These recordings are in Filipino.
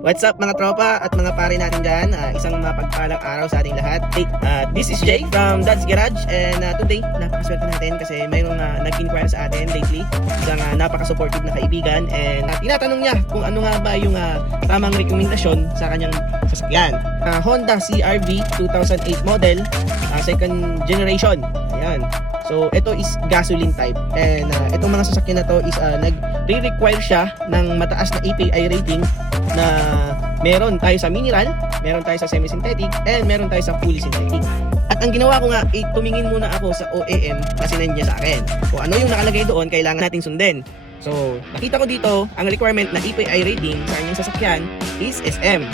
What's up mga tropa at mga pare natin dyan? Isang mapagpalang araw sa ating lahat. Hey, this is Jay from Dad's Garage and today napakaswerte natin kasi mayroong nag-inquire sa atin lately. Isang napaka-supportive na kaibigan and tinatanong niya kung ano nga ba yung tamang rekomendasyon sa kanyang sasakyan. Honda CR-V 2008 model, second generation. Ayan. So ito is gasoline type and itong mga sasakyan na to is nagre-require siya ng mataas na API rating na meron tayo sa mineral, meron tayo sa semi-synthetic, and meron tayo sa fully synthetic. At ang ginawa ko nga, tumingin muna ako sa OEM na sinend niya sa akin. Kung ano yung nakalagay doon, kailangan nating sundin. So, nakita ko dito, ang requirement na API rating sa kanyang sasakyan is SM.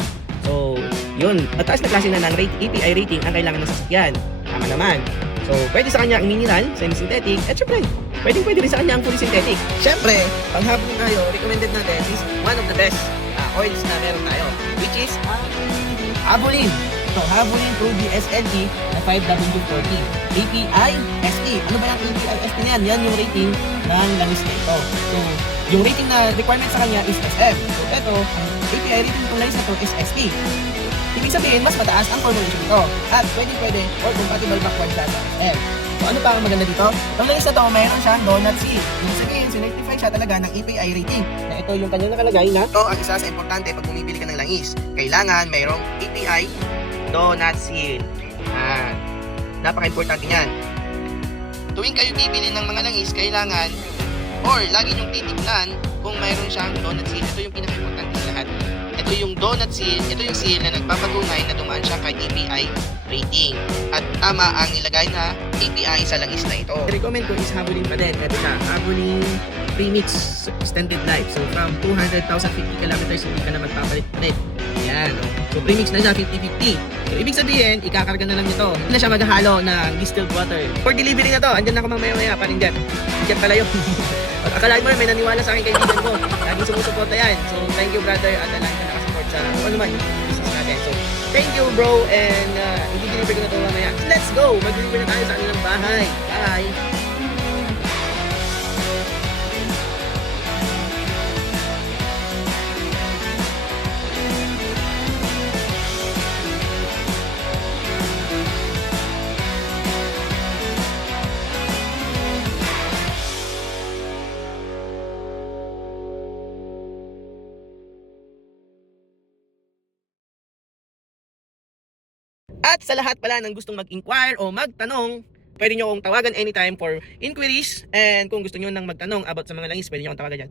So, yun, mataas na klase na ng API rating ang kailangan ng sasakyan. Tama naman. So, pwede sa kanya ang mineral, semi-synthetic, at syempre, pwede rin sa kanya ang fully synthetic. Syempre, paghabol tayo, recommended natin is one of the best oils na meron tayo, which is Havolin. So, Havolin True DSLE na 5W40 API SE. Ano ba yung API SE niyan? Yan yung rating ng langis na ito. So, yung rating na requirement sa kanya is SM. So, ito, ang API rating ng langis na ito is SE. Ibig sabihin, mas mataas ang formulation nito. At pwede or compatible backward siya sa SM. So, ano pa ang maganda dito? Ang langis na ito, mayroon siyang donut seal. Ibig sabihin, sinertify siya talaga ng API rating. Na ito yung kanyang nakalagay na ito ang isa sa importante pag bumibili ka ng langis. Kailangan mayroong API donut seal. Napaka-importante niyan. Tuwing kayo bibili ng mga langis, kailangan or lagi niyong titignan kung mayroon siyang donut seal. Ito yung pinaka-importante sa lahat. Ito yung donut seal, ito yung seal na nagpapatunay na dumaan siya kay API rating. At tama ang nilagay na API sa langis na ito. I-recommend ko is Havolin pa din. Ito siya, Havolin Premix Extended Life. So from 200,050 kilometers hindi ka na magpapalit-palit. Ayan. So premix na siya 50-50. So ibig sabihin, ikakarga na lang nito. Hindi na siya maghahalo ng distilled water. For delivery na to, andyan na ako mamaya-maya pa rin dyan. Diyan pala yun. Akalain mo may naniwala sa akin kaibigan ko. Laging sumusuporta yan. So thank you brother at lagi ka nakasupport sa ano naman yung business natin. So thank you bro and i-deliver ko na ito mamaya. Let's go! Mag-deliver na tayo sa kanilang bahay. Bye! At sa lahat pala ng gustong mag-inquire o magtanong, pwede nyo akong tawagan anytime for inquiries. And kung gusto nyo nang magtanong about sa mga langis, pwede nyo akong tawagan dyan.